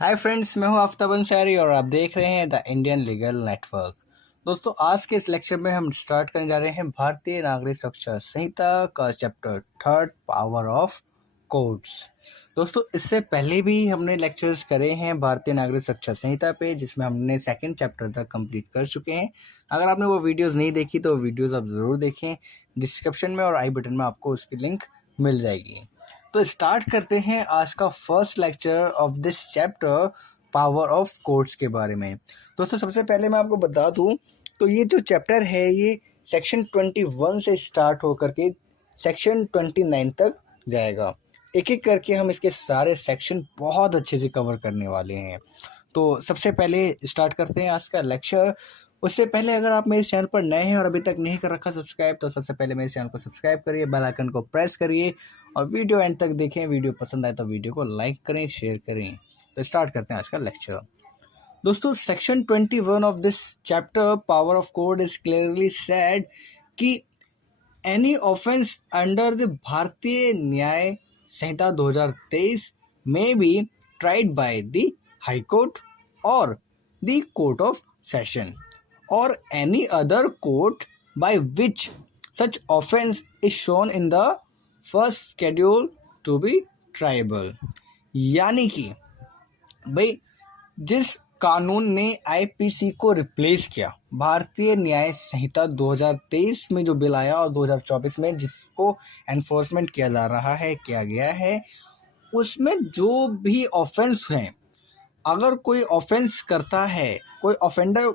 Hi friends, मैं हूं आफ्ताब अंसारी और आप देख रहे हैं द इंडियन लीगल नेटवर्क। दोस्तों, आज के इस लेक्चर में हम स्टार्ट करने जा रहे हैं भारतीय नागरिक सुरक्षा संहिता का चैप्टर 3 पावर ऑफ कोर्ट्स। दोस्तों, इससे पहले भी हमने लेक्चर्स करे हैं भारतीय नागरिक सुरक्षा संहिता पे, जिसमें हमने सेकंड चैप्टर तक कंप्लीट कर चुके हैं। अगर आपने वो वीडियोज़ नहीं देखी तो वीडियोज़ आप ज़रूर देखें। डिस्क्रिप्शन में और आई बटन में आपको उसकी लिंक मिल जाएगी। तो स्टार्ट करते हैं आज का first lecture of this chapter power of courts के बारे में। दोस्तों, सबसे पहले मैं आपको बता दूं तो ये जो चैप्टर है ये सेक्शन 21 से स्टार्ट होकर के सेक्शन 29 तक जाएगा। एक एक करके हम इसके सारे सेक्शन बहुत अच्छे से कवर करने वाले हैं। तो सबसे पहले स्टार्ट करते हैं आज का लेक्चर। उससे पहले अगर आप मेरे चैनल पर नए हैं और अभी तक नहीं कर रखा सब्सक्राइब, तो सबसे पहले मेरे चैनल को सब्सक्राइब करिए, बेल आइकन को प्रेस करिए और वीडियो एंड तक देखें। वीडियो पसंद आए तो वीडियो को लाइक करें, शेयर करें। तो स्टार्ट करते हैं आज का लेक्चर। दोस्तों, section 21 of this chapter power of court is clearly said कि any offence under the Bharatiya Nyaya Sanhita 2023 में be tried by the high court or the court of session or any other court by which such offence is shown in the first schedule to be triable। यानी कि भाई, जिस कानून ने IPC को replace किया, भारतीय न्याय संहिता 2023 में जो बिल आया और 2024 में जिसको एनफोर्समेंट किया जा रहा है, किया गया है, उसमें जो भी ऑफेंस हैं, अगर कोई ऑफेंस करता है, कोई ऑफेंडर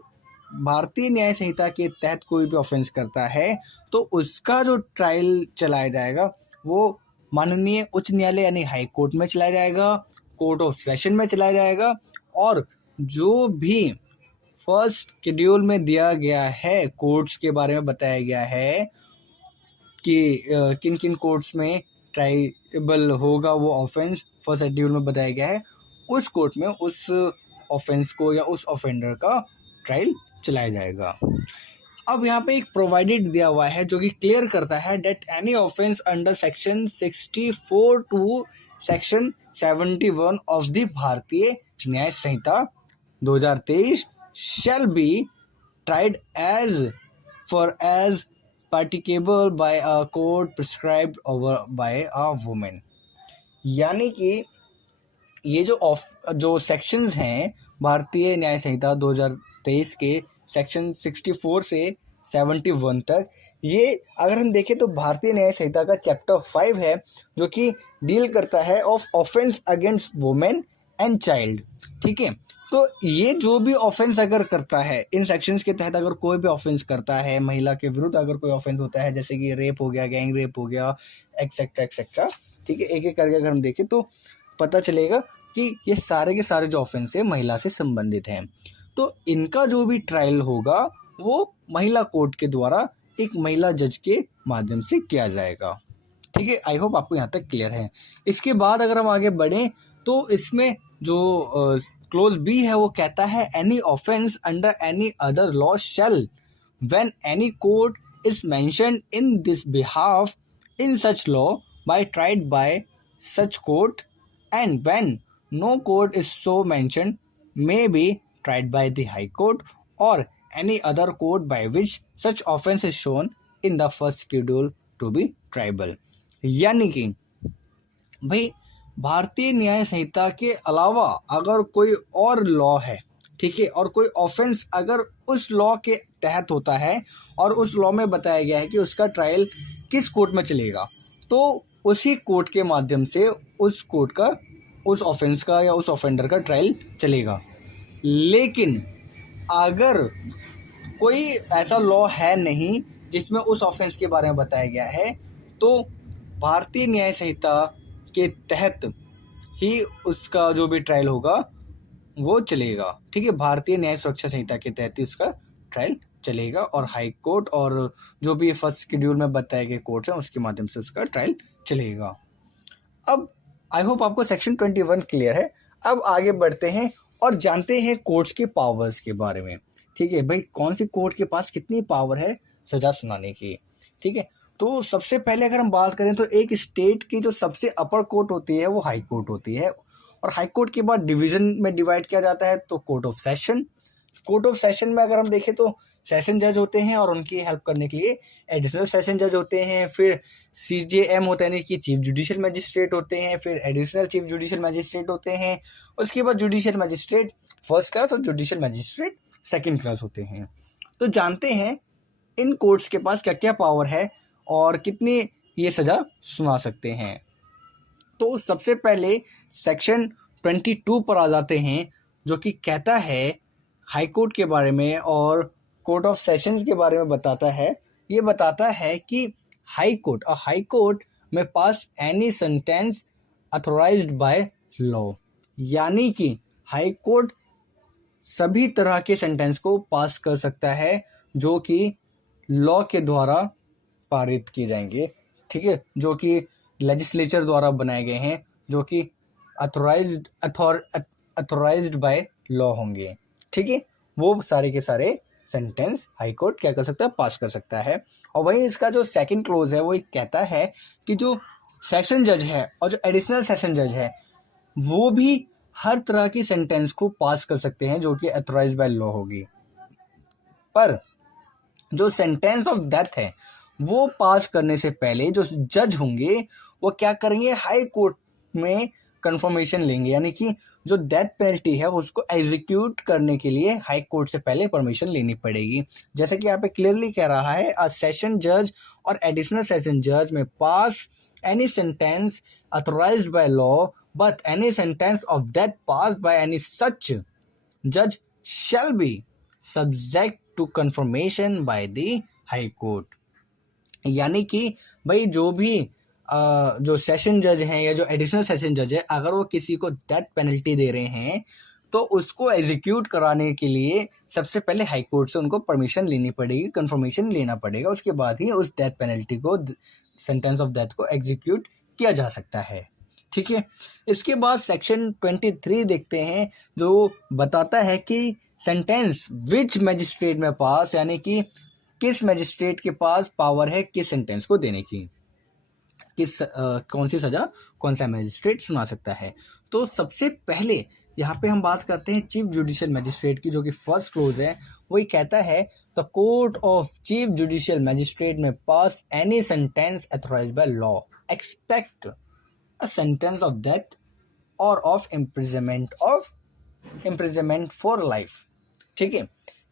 भारतीय न्याय संहिता के तहत कोई भी ऑफेंस करता है, तो उसका जो ट्रायल चलाया जाएगा वो माननीय उच्च न्यायालय यानी हाई कोर्ट में चलाया जाएगा, कोर्ट ऑफ सेशन में चलाया जाएगा। और जो भी फर्स्ट शेड्यूल में दिया गया है, कोर्ट्स के बारे में बताया गया है कि किन किन कोर्ट्स में ट्राइबल होगा वो ऑफेंस, फर्स्ट शेड्यूल में बताया गया है, उस कोर्ट में उस ऑफेंस को या उस ऑफेंडर का ट्रायल चलाया जाएगा। अब यहाँ पे एक प्रोवाइडेड दिया हुआ है जो कि क्लियर करता है that any offence under section 64 to section 71 of the Bharatiya Nyaya Sanhita 2023 shall be tried as far as practicable by a court prescribed over by a women. यानी कि ये जो सेक्शंस हैं भारतीय न्याय संहिता 2023 के सेक्शन 64 से 71 तक, ये अगर हम देखें तो भारतीय न्याय संहिता का चैप्टर 5 है जो कि डील करता है of offence against women and child. ठीक है, तो ये जो भी ऑफेंस अगर करता है इन सेक्शंस के तहत, अगर कोई भी ऑफेंस करता है, महिला के विरुद्ध अगर कोई ऑफेंस होता है, जैसे कि रेप हो गया, गैंग रेप हो गया, एक्सेट्रा एक्सेट्रा, ठीक है, एक एक करके अगर हम देखें तो पता चलेगा कि ये सारे के सारे जो ऑफेंस है महिला से संबंधित हैं। तो इनका जो भी ट्रायल होगा वो महिला कोर्ट के द्वारा एक महिला जज के माध्यम से किया जाएगा। ठीक है, आई होप आपको यहाँ तक क्लियर है। इसके बाद अगर हम आगे बढ़ें तो इसमें जो क्लोज बी है वो कहता है any offence under any other law shall when any court is mentioned in this behalf in such law by tried by such court and when no court is so mentioned may be tried by the high court or any other court by which such offence is shown in the first schedule to be triable। यानी कि भाई, भारतीय न्याय संहिता के अलावा अगर कोई और law है, ठीक है, और कोई ऑफेंस अगर उस लॉ के तहत होता है और उस लॉ में बताया गया है कि उसका ट्रायल किस कोर्ट में चलेगा, तो उसी कोर्ट के माध्यम से उस कोर्ट का उस ऑफेंस का या उस ऑफेंडर का ट्रायल चलेगा। लेकिन अगर कोई ऐसा लॉ है नहीं जिसमें उस ऑफेंस के बारे में बताया गया है, तो भारतीय न्याय संहिता के तहत ही उसका जो भी ट्रायल होगा वो चलेगा। ठीक है, भारतीय न्याय सुरक्षा संहिता के तहत ही उसका ट्रायल चलेगा और हाई कोर्ट और जो भी फर्स्ट शेड्यूल में बताए गए कोर्ट हैं उसके माध्यम से उसका ट्रायल चलेगा। अब आई होप आपको सेक्शन 21 क्लियर है। अब आगे बढ़ते हैं और जानते हैं कोर्ट्स के पावर्स के बारे में। ठीक है भाई, कौन सी कोर्ट के पास कितनी पावर है सजा सुनाने की। ठीक है, तो सबसे पहले अगर हम बात करें तो एक स्टेट की जो सबसे अपर कोर्ट होती है वो हाई कोर्ट होती है और हाई कोर्ट के बाद डिवीज़न में डिवाइड किया जाता है। तो court of session, court of session में अगर हम देखें तो सेशन जज होते हैं और उनकी हेल्प करने के लिए एडिशनल सेशन जज होते हैं। फिर CJM होता है यानी कि चीफ जुडिशियल मजिस्ट्रेट होते हैं। फिर एडिशनल चीफ जुडिशियल मजिस्ट्रेट होते हैं। उसके बाद जुडिशियल मजिस्ट्रेट फर्स्ट क्लास और जुडिशियल मजिस्ट्रेट सेकंड क्लास होते हैं। तो जानते हैं इन कोर्ट्स के पास क्या क्या पावर है और कितनी ये सज़ा सुना सकते हैं। तो सबसे पहले सेक्शन 22 पर आ जाते हैं, जो कि कहता है हाई कोर्ट के बारे में और कोर्ट ऑफ सेशंस के बारे में बताता है। ये बताता है कि हाई कोर्ट में pass any sentence authorised by law, यानी कि हाई कोर्ट सभी तरह के सेंटेंस को पास कर सकता है जो कि लॉ के द्वारा पारित किए जाएंगे, ठीक है, जो कि लेजिस्लेचर द्वारा बनाए गए हैं, जो कि अथोराइज्ड बाय लॉ होंगे, ठीक है। वो सारे के सारे सेंटेंस हाई कोर्ट क्या कर सकता है, पास कर सकता है। और वहीं इसका जो सेकंड क्लोज है वो एक कहता है कि जो सेशन जज है और जो एडिशनल सेशन जज है वो भी हर तरह की सेंटेंस को पास कर सकते हैं जो कि अथोराइज्ड बाय लॉ होगी। पर जो सेंटेंस ऑफ डेथ है वो पास करने से पहले जो जज होंगे वो क्या करेंगे, हाई कोर्ट में कंफर्मेशन लेंगे, यानी कि जो डेथ पेनल्टी है उसको एग्जीक्यूट करने के लिए हाई कोर्ट से पहले परमिशन लेनी पड़ेगी। जैसे कि यहाँ पे क्लियरली कह रहा है, अ सेशन जज और एडिशनल सेशन जज में pass any sentence authorised by law, but any sentence of death pass by any such जज shall be subject to confirmation by the high court. यानी कि भाई जो भी जो सेशन जज हैं या जो एडिशनल सेशन जज है, अगर वो किसी को डेथ पेनल्टी दे रहे हैं तो उसको एग्जीक्यूट कराने के लिए सबसे पहले हाई कोर्ट से उनको परमिशन लेनी पड़ेगी, कंफर्मेशन लेना पड़ेगा, उसके बाद ही उस डेथ पेनल्टी को, सेंटेंस ऑफ डेथ को एग्जीक्यूट किया जा सकता है, ठीक है। इसके बाद सेक्शन 23 देखते हैं, जो बताता है कि सेंटेंस विच मजिस्ट्रेट में पास, यानी कि किस मजिस्ट्रेट के पास पावर है किस सेंटेंस को देने की, कौन सी सजा कौन सा मजिस्ट्रेट सुना सकता है। तो सबसे पहले यहाँ पे हम बात करते हैं चीफ जुडिशियल मजिस्ट्रेट की, जो कि फर्स्ट क्लोज है। वही कहता है the court of chief judicial magistrate में pass any sentence authorised by law expect a sentence of death or of imprisonment for life, ठीक है।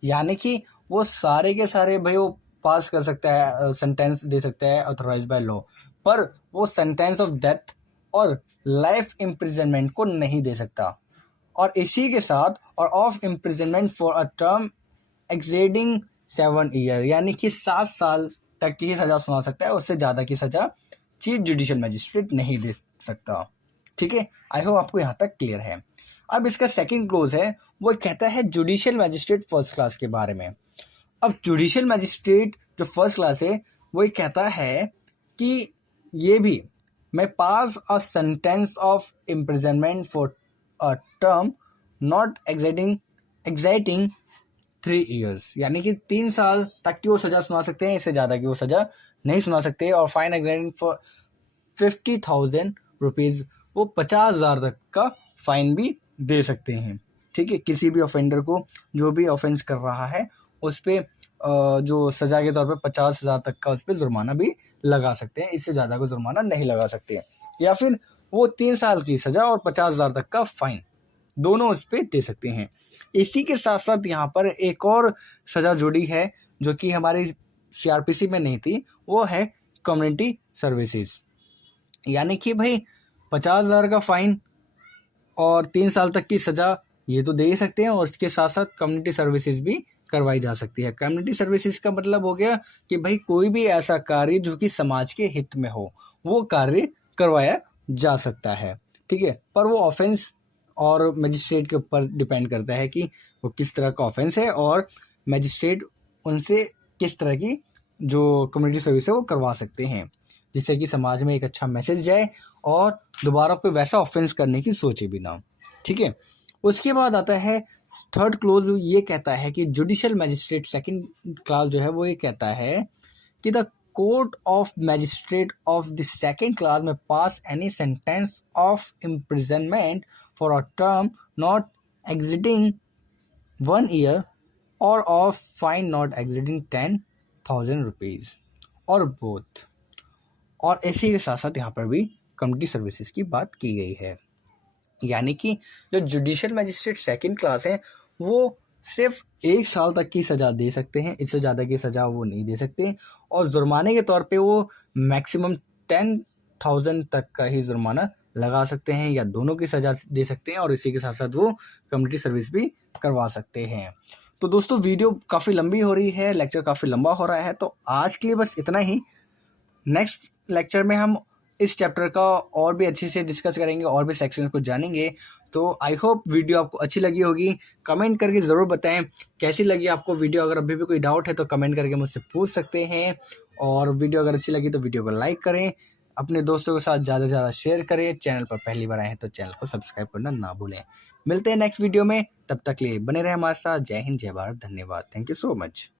यानी कि वो सारे के सारे भाई वो पास कर सकता है, सेंटेंस दे सकता है अथोराइज्ड बाय लॉ, पर वो सेंटेंस ऑफ डेथ और लाइफ इम्प्रिजनमेंट को नहीं दे सकता। और इसी के साथ और of imprisonment for a term exceeding 7 year, यानी कि 7 साल तक की सजा सुना सकता है, उससे ज़्यादा की सजा चीफ जुडिशियल मजिस्ट्रेट नहीं दे सकता, ठीक है। आई होप आपको यहाँ तक क्लियर है। अब इसका सेकंड क्लोज है, वो कहता है जुडिशियल मजिस्ट्रेट फर्स्ट क्लास के बारे में। अब जुडिशियल मजिस्ट्रेट जो फर्स्ट क्लास है वो कहता है कि ये भी मैं pass a sentence of imprisonment for a term not exceeding 3 years, यानी कि 3 साल तक की वो सजा सुना सकते हैं, इससे ज़्यादा की वो सजा नहीं सुना सकते। और फाइन एग्जाइटिंग फॉर 50,000 रुपीज़, वो 50,000 तक का फाइन भी दे सकते हैं, ठीक है। किसी भी ऑफेंडर को जो भी ऑफेंस कर रहा है उस पर जो सज़ा के तौर पे 50,000 तक का उस पर जुर्माना भी लगा सकते हैं, इससे ज़्यादा को जुर्माना नहीं लगा सकते। या फिर वो 3 साल की सज़ा और 50,000 तक का फाइन दोनों उस पर दे सकते हैं। इसी के साथ साथ यहाँ पर एक और सज़ा जुड़ी है जो कि हमारी CRPC में नहीं थी, वो है कम्युनिटी सर्विसेज। यानी कि भाई 50,000 का फाइन और 3 साल तक की सज़ा ये तो दे ही सकते हैं, और इसके साथ साथ कम्युनिटी सर्विसेज भी करवाई जा सकती है। कम्युनिटी सर्विसेज का मतलब हो गया कि भाई कोई भी ऐसा कार्य जो कि समाज के हित में हो वो कार्य करवाया जा सकता है, ठीक है। पर वो ऑफेंस और मजिस्ट्रेट के ऊपर डिपेंड करता है कि वो किस तरह का ऑफेंस है और मजिस्ट्रेट उनसे किस तरह की जो कम्युनिटी सर्विस है वो करवा सकते हैं, जिससे कि समाज में एक अच्छा मैसेज जाए और दोबारा कोई वैसा ऑफेंस करने की सोचे भी ना, ठीक है। उसके बाद आता है थर्ड क्लोज, ये कहता है कि जुडिशियल मजिस्ट्रेट सेकंड क्लास जो है वो ये कहता है कि the court of magistrate of the second class में pass any sentence of imprisonment for a term not exceeding 1 year or of fine not exceeding 10,000 rupees or both. और इसी के साथ साथ यहाँ पर भी कम्युनिटी सर्विसेज की बात की गई है, यानी कि जो जुडिशियल मजिस्ट्रेट सेकंड क्लास है वो सिर्फ 1 साल तक की सज़ा दे सकते हैं, इससे ज़्यादा की सज़ा वो नहीं दे सकते, और जुर्माने के तौर पे वो मैक्सिमम 10,000 तक का ही जुर्माना लगा सकते हैं या दोनों की सज़ा दे सकते हैं, और इसी के साथ साथ वो कम्युनिटी सर्विस भी करवा सकते हैं। तो दोस्तों वीडियो काफ़ी लंबी हो रही है, लेक्चर काफ़ी लंबा हो रहा है, तो आज के लिए बस इतना ही। नेक्स्ट लेक्चर में हम इस चैप्टर का और भी अच्छे से डिस्कस करेंगे और भी सेक्शन को जानेंगे। तो आई होप वीडियो आपको अच्छी लगी होगी। कमेंट करके ज़रूर बताएं कैसी लगी आपको वीडियो। अगर अभी भी कोई डाउट है तो कमेंट करके मुझसे पूछ सकते हैं, और वीडियो अगर अच्छी लगी तो वीडियो को लाइक करें, अपने दोस्तों के साथ ज़्यादा से ज़्यादा शेयर करें। चैनल पर पहली बार आए हैं तो चैनल को सब्सक्राइब करना ना भूलें। मिलते हैं नेक्स्ट वीडियो में, तब तक के लिए बने रहें हमारे साथ। जय हिंद, जय भारत, धन्यवाद, थैंक यू सो मच।